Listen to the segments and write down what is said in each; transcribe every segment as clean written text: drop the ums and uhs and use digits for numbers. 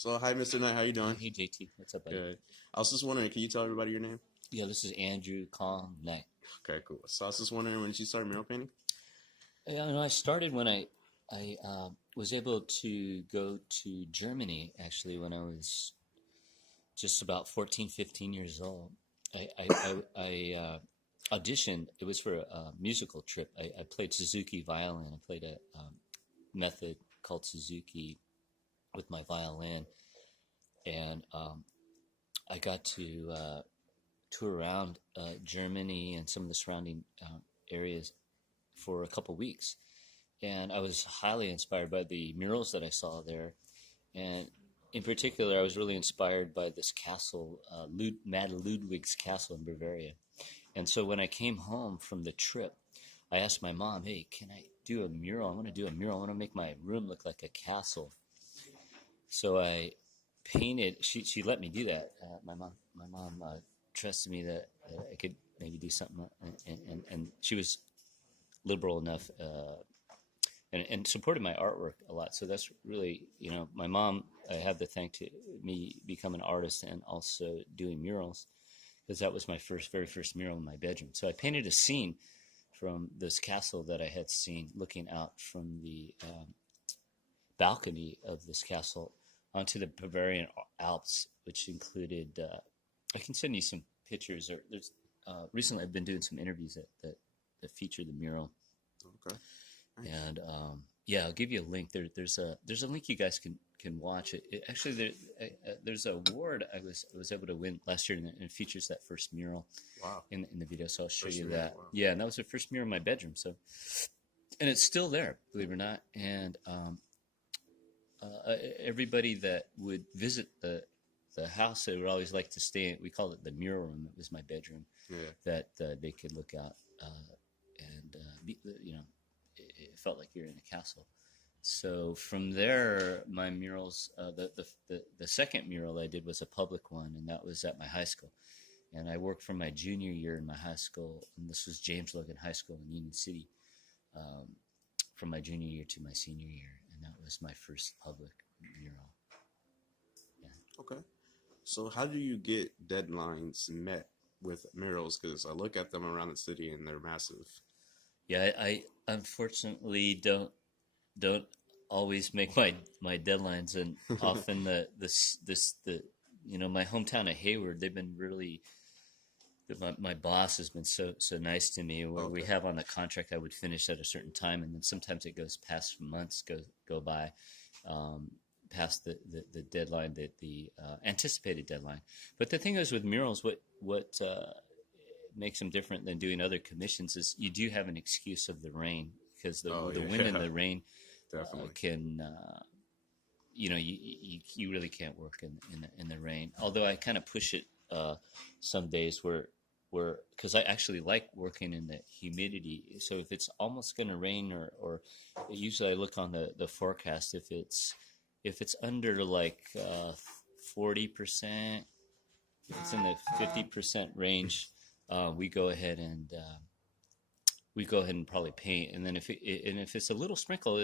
So, hi, Mr. Knight. How you doing? Hey JT, what's up, buddy? Good. I was just wondering, can you tell everybody your name? Yeah, this is Andrew Kong Knight. Okay, cool. So, I was just wondering when did you start mural painting? I started when I was able to go to Germany actually when I was just about 14, 15 years old. I auditioned. It was for a musical trip. I played Suzuki violin. I played a method called Suzuki with my violin, and I got to tour around Germany and some of the surrounding areas for a couple weeks. And I was highly inspired by the murals that I saw there. And in particular, I was really inspired by this castle, Mad Ludwig's castle in Bavaria. And so when I came home from the trip, I asked my mom, hey, can I do a mural? I want to do a mural. I want to make my room look like a castle. So I painted. She let me do that. My mom trusted me that I could maybe do something, and she was liberal enough and supported my artwork a lot. So that's really, my mom, I have to thank to me become an artist and also doing murals, because that was my very first mural in my bedroom. So I painted a scene from this castle that I had seen looking out from the balcony of this castle onto the Bavarian Alps, which included, I can send you some pictures. There's recently I've been doing some interviews that feature the mural. Okay. Nice. And yeah, I'll give you a link. There's a link you guys can watch. Actually, there's an award I was able to win last year, and it features that first mural. Wow. In the video, so I'll show First you mural, that. wow. Yeah, and that was the first mural in my bedroom. So, and it's still there, believe it or not. And everybody that would visit the house, they would always like to stay. We called it the mural room. It was my bedroom. Yeah. That they could look out and it felt like you're in a castle. So from there, my murals, the second mural I did was a public one, and that was at my high school. And I worked from my junior year in my high school, and this was James Logan High School in Union City, from my junior year to my senior year, and that was my first public mural. Yeah. Okay. So, how do you get deadlines met with murals? Because I look at them around the city and they're massive. Yeah, I unfortunately don't always make my deadlines, and often the my hometown of Hayward, they've been really, my boss has been so nice to me, where we have on the contract I would finish at a certain time, and then sometimes it goes past months go by, past the deadline, the anticipated deadline. But the thing is with murals, what makes them different than doing other commissions is you do have an excuse of the rain, because the wind and the rain Definitely. can you really can't work in the rain. Although I kind of push it some days where because I actually like working in the humidity. So if it's almost going to rain, or usually I look on the forecast, if it's under like 40%, if it's in the 50% range, we go ahead and probably paint. And then if it's a little sprinkle,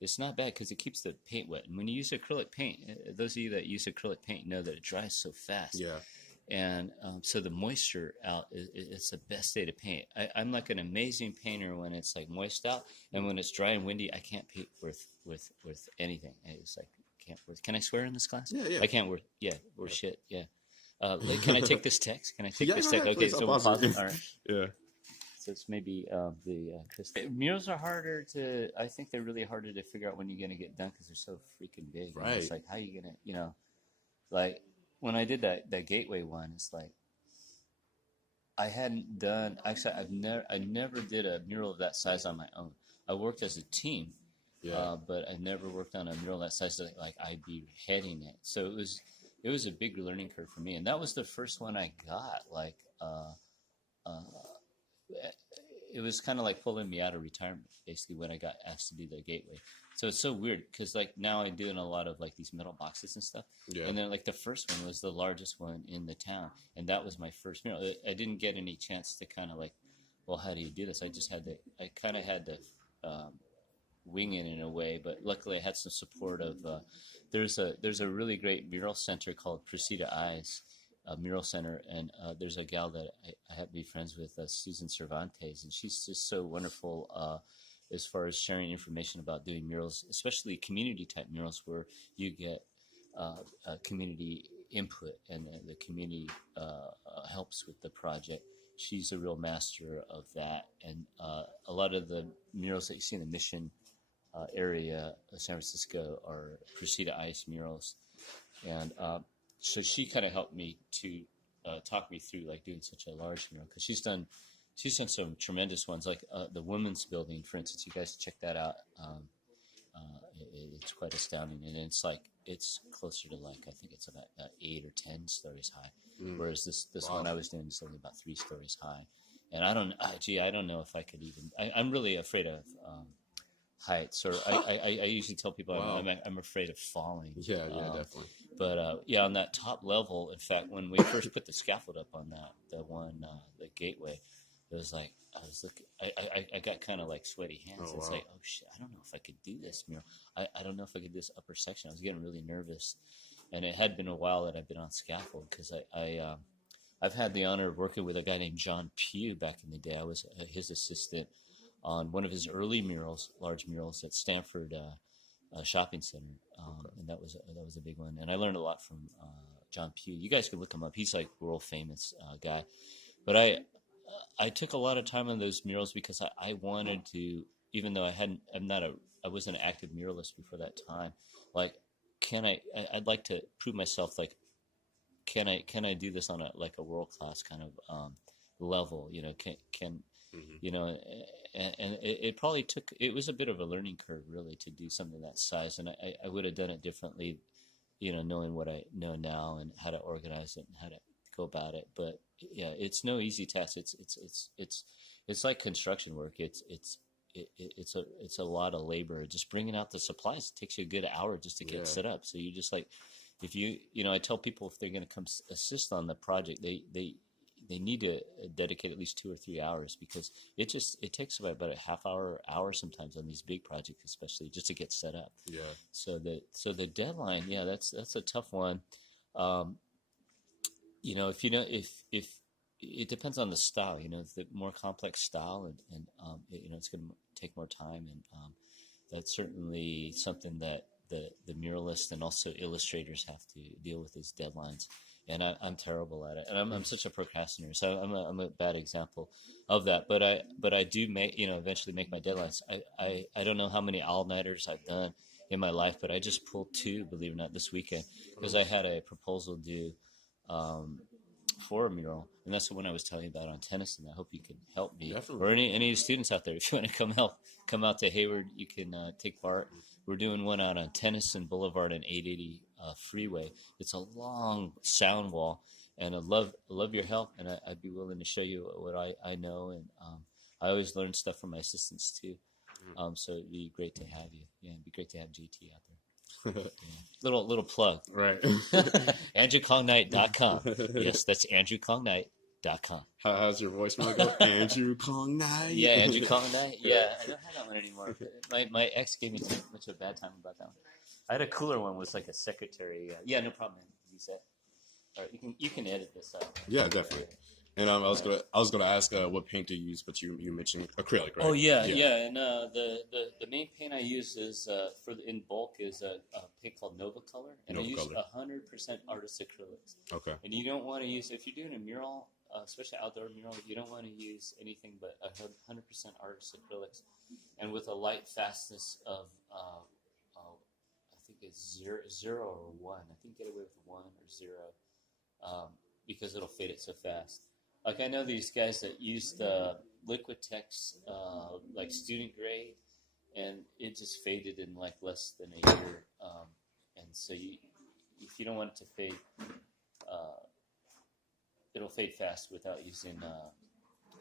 it's not bad, because it keeps the paint wet. And when you use acrylic paint, those of you that use acrylic paint know that it dries so fast. Yeah. And so the moisture out, it's the best day to paint. I'm like an amazing painter when it's like moist out, and when it's dry and windy, I can't paint with anything. It's like can't worth. Can I swear in this class? Yeah. I can't worth. Yeah, or shit. Yeah. Can I take this text? Can I take this go text? ahead, Okay, please. so I'll pause it. all right. Yeah. So it's maybe Chris. Murals are harder to. I think they're really harder to figure out when you're going to get done, because they're so freaking big. Right. And it's like, how are you gonna, like when I did that Gateway one, it's like I hadn't done. Actually, I never did a mural of that size on my own. I worked as a team. Yeah. But I never worked on a mural that size. Like I'd be heading it. So it was a big learning curve for me, and that was the first one I got. Like it was kind of like pulling me out of retirement, basically, when I got asked to do the Gateway. So it's so weird, because like now I'm doing a lot of like these metal boxes and stuff. Yeah. And then like the first one was the largest one in the town, and that was my first mural. I didn't get any chance to kind of like, well, how do you do this? I kind of had to wing it in a way, but luckily I had some support of. There's a really great mural center called Precita Eyes, mural center, and there's a gal that I have to be friends with, Susan Cervantes, and she's just so wonderful as far as sharing information about doing murals, especially community type murals where you get community input and the community helps with the project. She's a real master of that, and a lot of the murals that you see in the Mission area of San Francisco are Precita Ice murals, and so she kind of helped me to talk me through like doing such a large mural, because she's done some tremendous ones, like the Women's Building, for instance. You guys check that out. It's quite astounding, and it's closer to like, I think it's about 8 or 10 stories high, whereas this wow. one I was doing is only about 3 stories high, and I don't know if I could even. I'm really afraid of heights, or I usually tell people wow. I'm afraid of falling. Yeah, definitely. But yeah, on that top level, in fact, when we first put the scaffold up on that, the gateway, it was like I was looking. I got kind of like sweaty hands. It's wow. like, oh shit, I don't know if I could do this mural. I don't know if I could do this upper section. I was getting really nervous, and it had been a while that I've been on scaffold, because I've had the honor of working with a guy named John Pugh back in the day. I was his assistant on one of his early murals, large murals at Stanford Shopping Center, and that was a big one. And I learned a lot from John Pugh. You guys can look him up. He's like world famous guy. But I took a lot of time on those murals because I wanted to, even though I wasn't an active muralist before that time. Like, I'd like to prove myself. Like, can I do this on a world class kind of level? You know, can mm-hmm. you know. And it probably it was a bit of a learning curve, really, to do something that size. And I would have done it differently, you know, knowing what I know now and how to organize it and how to go about it. But yeah, it's no easy task. It's like construction work. It's a lot of labor. Just bringing out the supplies takes you a good hour just to get set up. So you just like, if you know, I tell people if they're going to come assist on the project, they need to dedicate at least 2 or 3 hours, because it takes about a half hour sometimes on these big projects, especially just to get set up. Yeah. So the deadline, that's a tough one. You know, if it depends on the style, you know, the more complex style and you know, it's going to take more time, and that's certainly something that the muralists and also illustrators have to deal with, is deadlines. And I'm terrible at it, and I'm such a procrastinator. So I'm a bad example of that. But I do eventually make my deadlines. I don't know how many all-nighters I've done in my life, but I just pulled 2, believe it or not, this weekend, because I had a proposal due for a mural, and that's the one I was telling you about on Tennyson. I hope you can help me. Definitely. Or any students out there. If you want to come out to Hayward, you can take part. We're doing one out on Tennyson Boulevard and 880 Freeway. It's a long sound wall, and I love your help, and I'd be willing to show you what I know, and I always learn stuff from my assistants too. So it'd be great to have you. Yeah, it'd be great to have JT out there. Yeah. Little plug. Right. AndrewKongKnight.com. Yes, that's AndrewKongKnight.com. How's your voicemail go? Andrew Kong Knight. Yeah, Andrew Kong Knight. Yeah, I don't have that one anymore. My ex gave me too much of a bad time about that one. I had a cooler one, was like a secretary. Yeah, no problem, man. Use that. All right, you can edit this out. Yeah, definitely. And I was gonna ask what paint to use, but you mentioned acrylic, right? Oh yeah. And the main paint I use is in bulk is a paint called Nova Color, and I use 100% artist acrylics. Okay. And you don't want to use, if you're doing a mural, especially outdoor mural, you don't want to use anything but 100% artist acrylics, and with a light fastness of I think it's 0 or 1. I think get away with 1 or 0 because it'll fade it so fast. Like, I know these guys that use the Liquitex, like student grade, and it just faded in like less than a year. And so if you don't want it to fade, it'll fade fast without using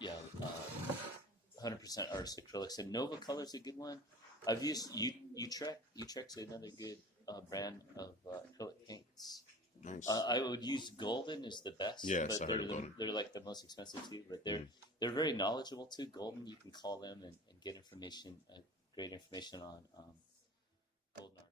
100% artist acrylics. And Nova Color is a good one. I've used Utrecht. Utrecht's another good brand of acrylic paints. Nice. I would use Golden is the best. Yes, but they're like the most expensive too. But they're very knowledgeable too. Golden, you can call them and get information, great information on golden art.